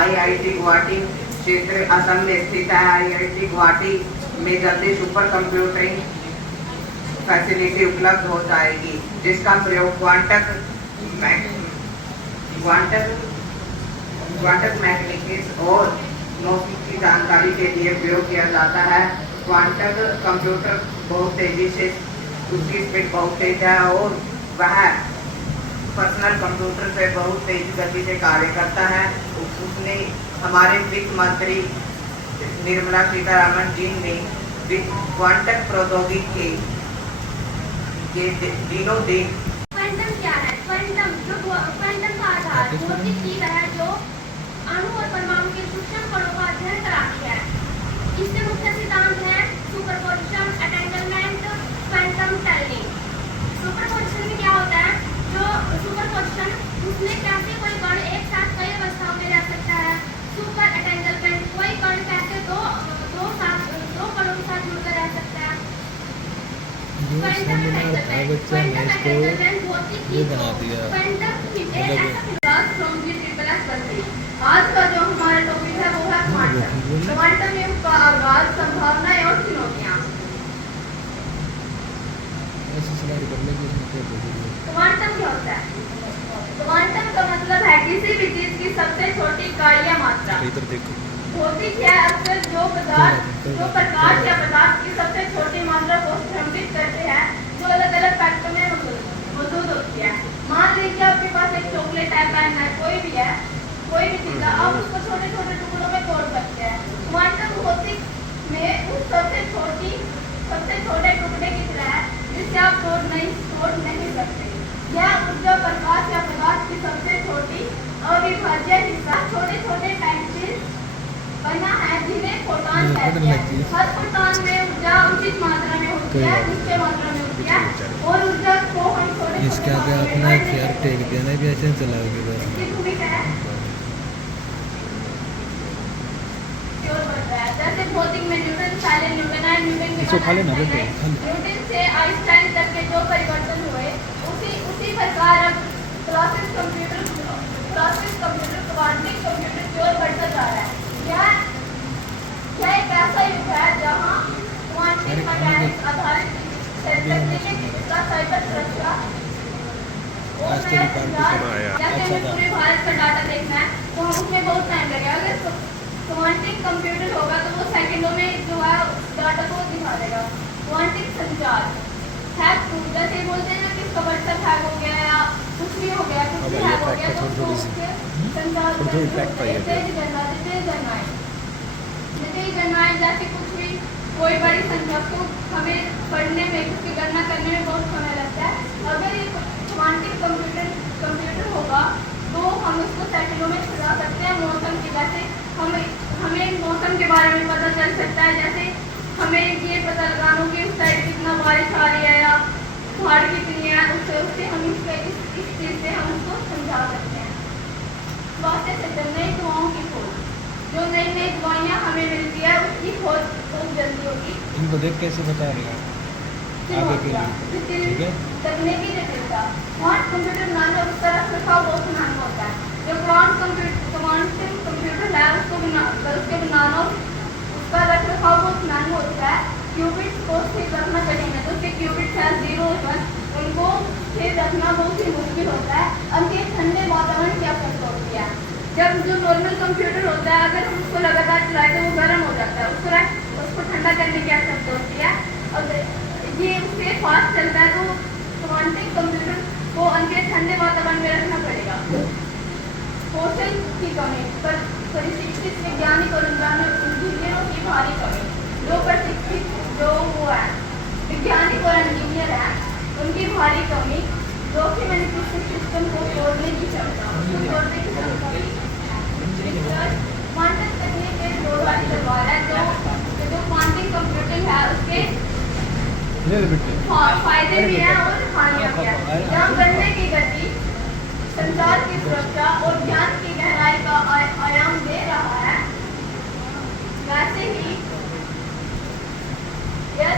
IIT Guwahati क्षेत्र असम में स्थित है। IIT गुवाहाटी में जल्दी सुपर कंप्यूटिंग फैसिलिटी उपलब्ध हो जाएगी, जिसका प्रयोग क्वांटम मैकेनिक्स और मौसम की जानकारी के लिए प्रयोग किया जाता है। क्वांटम कंप्यूटर बहुत तेजी से, उसकी स्पीड बहुत तेज है और वह पर्सनल कंप्यूटर पे बहुत तेज गति से कार्य करता है। उसने हमारे वित्त मंत्री निर्मला सीतारमण जी ने क्वांटम प्रौद्योगिकी के दिनों दिन क्वांटम क्या है? क्वांटम का आधार भौतिक चीज है जो अणु और परमाणु के सूक्ष्म कणों का अध्ययन कराती है। इसके मुख्य सिद्धांत हैं superposition, entanglement, quantum tunnelling. Superposition में क्या होता है? जो सुपरपोजिशन उसमें कैसे कोई कण एक साथ कई अवस्थाओं में रह सकता है। सुपर एंटेंगलमेंट कोई कण कैसे दो कणों के साथ जुड़कर रह सकता है। क्वांटम एंटेंगलमेंट भौतिक चीज आज का जो हमारा टॉपिक है वो है क्वांटम। क्वांटम युग का आगाज, संभावनाएं और चुनौतियां। क्वांटम क्या होता है? क्वांटम का मतलब है किसी भी चीज की सबसे छोटी इकाई या मात्रा। भौतिक है अक्सर जो प्रकाश या पदार्थ की सबसे छोटी मात्रा को भ्रमित करते हैं, जो अलग अलग पैकेट में मौजूद होती है। मान लीजिए आपके पास एक चॉकलेट है, पेन है, कोई भी चीज है, आप उसको छोटे छोटे टुकड़ों में तोड़ सकते हैं। क्वांटम भौतिक में उस सबसे छोटे टुकड़े की तरह है जिसे आप तोड़ नहीं सकते। यह ऊर्जा प्रकाश या पदार्थ की सबसे छोटी अविभाज्य हिस्सा छोटे छोटे पैकेट बना है जिन्हें फोटॉन कहते हैं। हर फोटॉन में ऊर्जा उचित मात्रा में होती है, निश्चित मात्रा में होती है और ऊर्जा को हम छोटे इसके आगे अपना फेयर टेक देना भी ऐसे चलाओगे बस। जैसे भौतिक में न्यूटन, साइलेंट न्यूटन है, न्यूटन से आइंस्टाइन तक के जो परिवर्तन हुए उसी प्रकार अब क्लासिक कंप्यूटर, क्वांटिक कंप्यूटर की ओर बढ़ता जा रहा है। यह एक ऐसा युग है जहाँ क्वांटिक मैकेनिक्स आधारित का साइबर सुरक्षा जैसे पूरे भारत का डाटा देखना है तो उसमें बहुत टाइम लगेगा। अगर क्वांटिक कंप्यूटर होगा तो वो सेकंडों में जो है डाटा को दिखा देगा। क्वांटिक संचार हैक टू, जैसे बोलते हैं ना कि इसका व्हाट्सएप हैक हो गया या कुछ भी हो गया, कुछ भी हैक हो गया तो संचार तेज गणनाएं जैसे कुछ भी कोई बड़ी संख्या को हमें पढ़ने में, उसकी गणना करने में बहुत समय लगता है। अगर ये क्वांटिक कंप्यूटर होगा तो हम उसको सेकंडों में चला सकते हैं। मौसम की जैसे हमें मौसम के बारे में पता चल सकता है। जैसे हमें ये पता लगाना कि उस साइड कितना बारिश आ रही है या बाढ़ कितनी है, उससे हम इस चीज़ से हम उसको समझा सकते हैं। स्वास्थ्य क्षेत्र नई दवाओं की खोज, जो नई नई दवाइयाँ हमें मिलती है उसकी खोज बहुत जल्दी होगी। इनको देख कैसे बता रहे हैं आगे के लिए? तकनीकी जटिलता, क्वांटम कंप्यूटर बनाने उसका रखरखाव बहुत महंगा होता है। जो क्वांटम कंप्यूटर है उसके बनाना उसका रखरखाव बहुत महंगा होता है। क्यूबिट्स को स्थिर रखना कठिन है, तो उसके क्यूबिट्स है 0 और 1, उनको स्थिर रखना बहुत ही मुश्किल होता है। अंतिम ठंडे वातावरण की आवश्यकता होती है। जब जो नॉर्मल कंप्यूटर होता है अगर हम उसको लगातार चलाए तो वो गर्म हो जाता है, उसको ठंडा करने की आवश्यकता होती है। और ये उससे फास्ट चलता है तो क्वांटिक कंप्यूटर को अंतिम ठंडे वातावरण में रखना पड़ेगा। कौशल की कमी, प्रशिक्षित वैज्ञानिक और इंजीनियरों की भारी कमी। जो प्रशिक्षित जो वो है वैज्ञानिक और इंजीनियर है उनकी भारी कमी। जोखिम सिस्टम को तोड़ने की क्षमता, क्वांटम तकनीक एक जोड़ वाली तलवार है। जो क्वांटिक कंप्यूटिंग है उसके फायदे भी हैं और हानियां भी हैं। जहाँ गणने की गति, संचार की सुरक्षा और ज्ञान की गहराई का आयाम दे रहा है, वैसे ही यह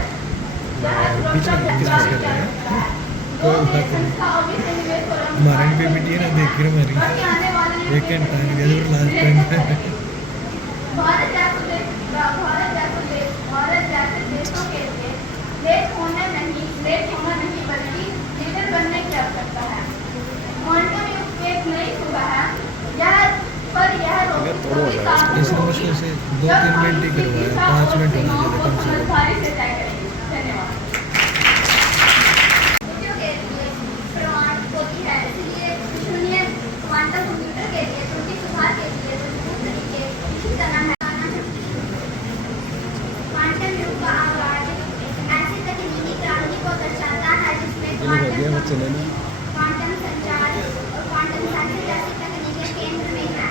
सुरक्षा हमारे पे भी ना देख रहे मेरी आने वाले Weekend time, together last time. Bharat जैसे देशों के लिए लेट होना नहीं बल्कि लीडर बनने की आवश्यकता है। क्वांटम युग एक नई सुबह है। यह इस मुश्किल से 2-3 मिनट ही करवाया, 5 मिनट होना चाहिए कम से कम। समझदारी से तय करेंगे। धन्यवाद। प्रमाण होती है, इसलिए विश्वसनीय क्वांटम कंप्यूटर के लिए त्रुटि सुधार के लिए मजबूत तरीके विकसित करना है। क्वांटम युग का आगाज ऐसी तकनीकी क्रांति को दर्शाता है जिसमें क्वांटम संचार और क्वांटम सेंसर जैसी तकनीकें केंद्र में है।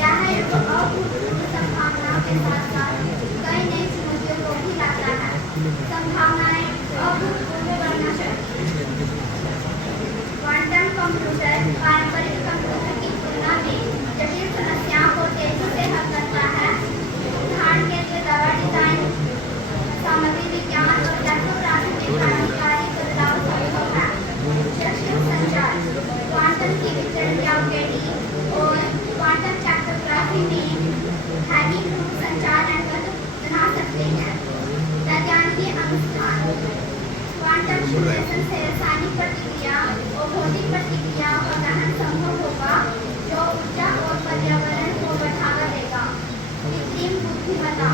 यह युग अभूतपूर्व संभावनाओं के साथ साथ कई नई चुनौतियों को भी लाता है। संभावनाएं अभूतपूर्व बनना चाहिए। क्वांटम कंप्यूटर पारंपरिक कंप्यूटर की तुलना में जटिल समस्याओं को तेजी से हल करता है। उदाहरण के लिए दवा डिजाइन, सामग्री विज्ञान और इलेक्ट्रोग्राफी में क्रांतिकारी बदलाव संभव है। जटिल संचार, क्वांटम की वितरण याउकेटी और क्वांटम क्रिप्टोग्राफी में हैवी संचार नेटवर्क बना सकते हैं। वैज्ञानिक अनुसंधान, क्वांटम सिमुलेशन से रासायनिक प्रतिक्रिया और भौतिक प्रतिक्रियाओं का गहन संभव होगा जो ऊर्जा और पर्यावरण को बढ़ावा देगा। कृत्रिम बुद्धिमत्ता,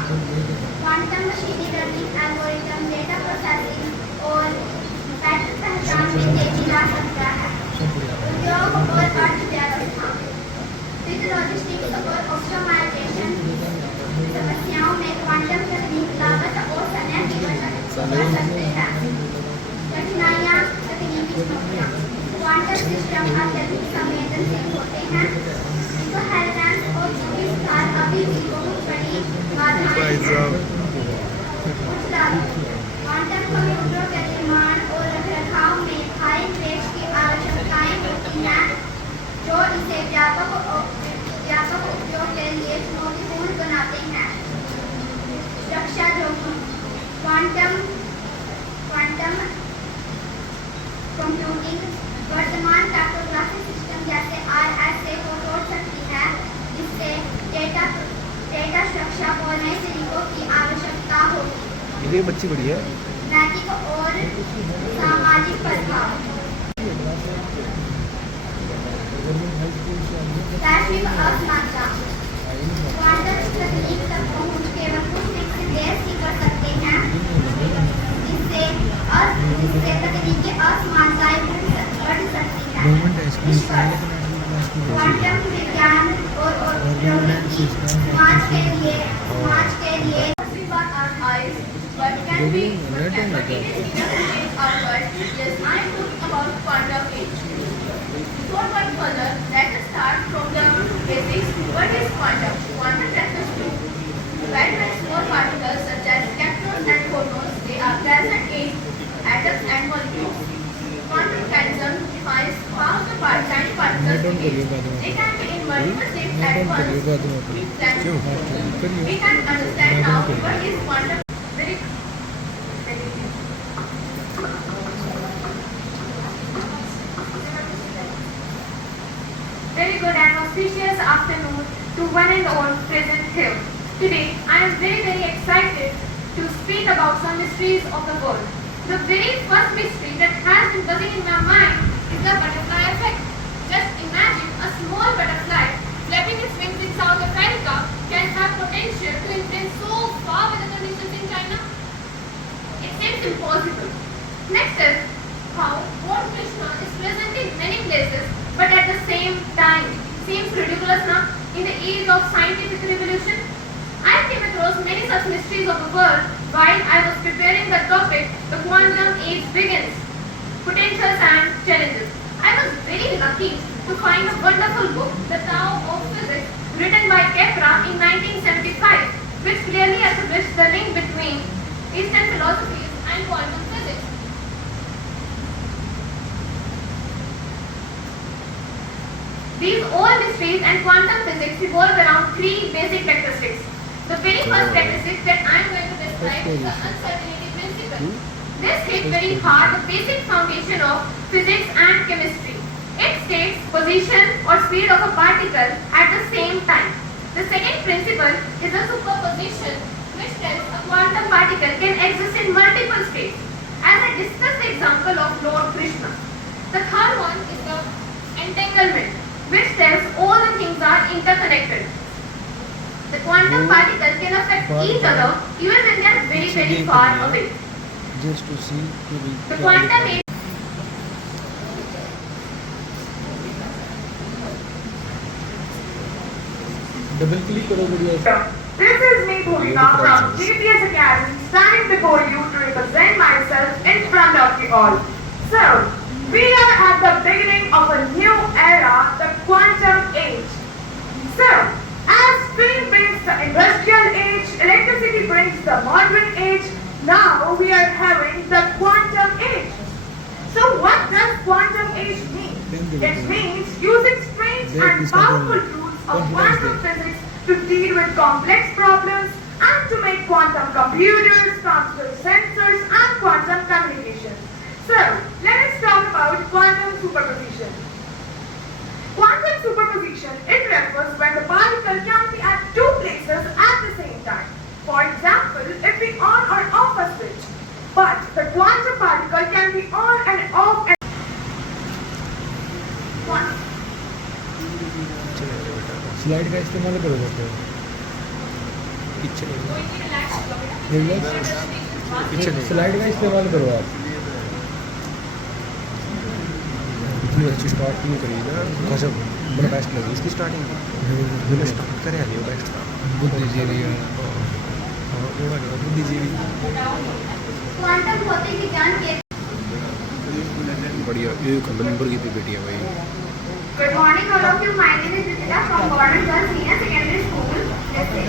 क्वांटम मशीनी लर्निंग एल्गोरिथम डेटा प्रोसेसिंग और पैटर्न पहचान में तेजी ला सकता है। उद्योग और अर्थव्यवस्था, विद लॉजिस्टिक्स और ऑप्टिमाइजेशन समस्याओं में क्वांटम तकनीक लागत और समय की बचत कर सकते हैं। कठिनाइयाँ, तकनीकी चुनौतियाँ, क्वांटम सिस्टम अत्यधिक संवेदनशील होते हैं। कोहेरेंस और विस्तार अभी भी बहुत बड़ी बाधाएं हैं। उच्च लागत, क्वांटम कंप्यूटरों के निर्माण और रखरखाव में हाई निवेश की आवश्यकताएं होती हैं जो इसे व्यापक उपयोग के लिए चुनौतीपूर्ण बनाते हैं। सुरक्षा जोखिम, क्वांटम कंप्यूटिंग वर्तमान क्रिप्टोग्राफी सिस्टम जैसे RSA को तोड़ सकती है, जिससे डेटा सुरक्षा को नए तरीकों की आवश्यकता होगी। ये बच्ची बड़ी है। नैतिक और सामाजिक प्रभाव, वैश्विक असमानता, क्वांटम तकनीक तक पहुंच केवल कुछ विकसित देश ही कर सकते हैं, जिससे तकनीकी असमानताएं बढ़ सकती हैं। क्वांटम विज्ञान और प्रौद्योगिकी समाज के लिए but can be outward. Yes, I am talking about quantum age. Before going further, let us start from the basics. What is quantum? Quantum refers to when small particles such as electrons and photons they are present in atoms and molecules. Quantum mechanism defines how the tiny particles behave. They can be in multiple states at once. We can understand now what is quantum. Very good and auspicious afternoon to one and all present here. Today, I am very excited to speak about some mysteries of the world. The very first mystery that has been buzzing in my mind is the butterfly effect. Just imagine a small butterfly flapping its wings in South America can have potential to influence so far weather conditions in China. It seems impossible. Next is how Lord Krishna is present in many places but at the same time seems ridiculous now in the age of scientific revolution. I came across many such mysteries of the world while I was preparing the topic The Quantum Age Begins, Potentials and Challenges. I was very lucky to find a wonderful book, The Tao of Physics, written by Kepler in 1975, which clearly established the link between Eastern philosophies and quantum physics. These old mysteries and quantum physics revolve around three basic characteristics. The very first characteristic that I am going to describe is the uncertainty principle. This hits very hard the basic foundation of physics and chemistry. It states position or speed of a particle at the same time. The second principle is the superposition, which tells a quantum particle can exist in multiple states, as I discussed the example of Lord Krishna. The third one is the entanglement, which tells all the things are interconnected. The quantum particles can affect each other even when they are very, very far away. Just to see The quantum is double click करो बढ़िया This is me, Bhumika, from GPS Academy, standing before you to represent myself in front of you all. So, we are at the beginning of a new era, the quantum age. So, as steam brings the industrial age, electricity brings the modern age, now we are having the quantum age. So, what does quantum age mean? It means using strange and powerful rules of quantum physics to deal with complex problems and to make quantum computers, transfer sensors and quantum communication. So, let us talk about quantum superposition. Quantum superposition, it refers when the particle can be at two places at the same time. For example, if we on or off a switch, but the quantum particle can be on and off at once. Slide का इस्तेमाल करो जाते हो पीछे slide का इस्तेमाल करो आप इतनी अच्छी स्टार्ट नहीं करी ना गजब बड़ा बेस्ट लगी इसकी स्टार्टिंग स्टार्ट करे अभी बेस्ट बुद्धिजीवी बुद्धिजीवी क्वांटम भौतिक विज्ञान के बढ़िया एक नंबर की बेटी है भाई Good morning all of you. My name is Ritika from Gordon Girls Senior Secondary School. जैसे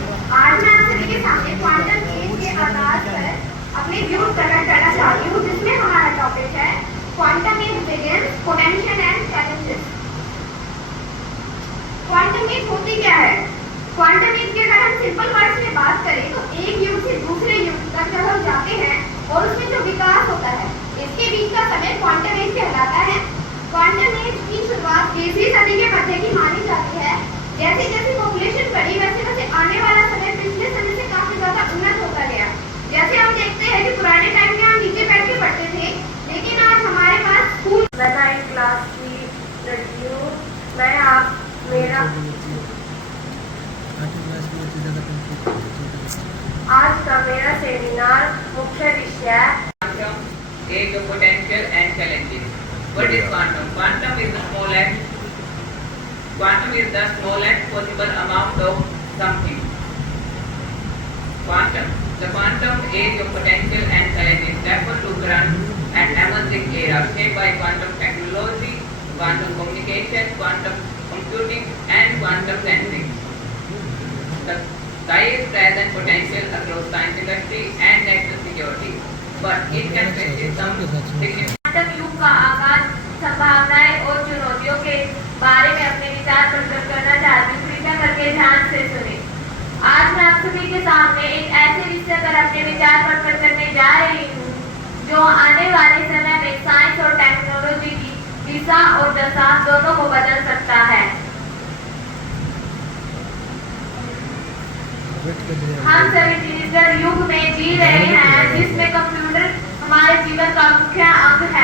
आज मैं आप सभी के सामने क्वांटम एज के आगाज पर अपने व्यूज प्रकट करना चाहती हूँ, जिसमें हमारा टॉपिक है quantum edge begins, potential and challenges. Quantum edge होती क्या है? क्वांटम एज की अगर हम सिंपल वर्ड्स में बात करें तो एक युग से दूसरे युग तक जब हम जाते हैं और उसमें जो विकास होता है, इसके बीच का समय क्वांटम एज कहलाता है। क्वांटम एज की शुरुआत 20वीं सदी के मध्य की मानी जाती है। जैसे जैसे पॉपुलेशन बढ़ी वैसे वैसे आने वाला समय पिछले समय से काफी ज्यादा उन्नत होता गया। जैसे हम देखते हैं कि पुराने टाइम में हम नीचे बैठ के पढ़ते थे, लेकिन आज हमारे पास स्कूल नाइन्थ क्लास की लड़की हूँ। मैं आप मेरा आज का मेरा सेमिनार मुख्य विषय Quantum, age of potential and challenges. What is quantum? Quantum is the smallest possible amount of something. Quantum. The quantum age of potential and challenges refer to current and emerging era shaped by quantum technology, quantum communication, quantum computing, and quantum sensing. The highest present potential across science industry and national security, but it can face some significant quantum युग का आगाज, संभावनाएं और चुनौतियों के बारे में अपने विचार प्रकट करना चाहती हूँ। कृपया करके ध्यान से सुने। आज मैं आप सभी के सामने एक ऐसे विषय पर अपने विचार प्रकट करने जा रही हूँ जो आने वाले समय में साइंस और टेक्नोलॉजी की दिशा और दशा दोनों को बदल सकता है। हम सभी डिजिटल युग में जी रहे हैं, जिसमें कंप्यूटर हमारे जीवन का मुख्य अंग है।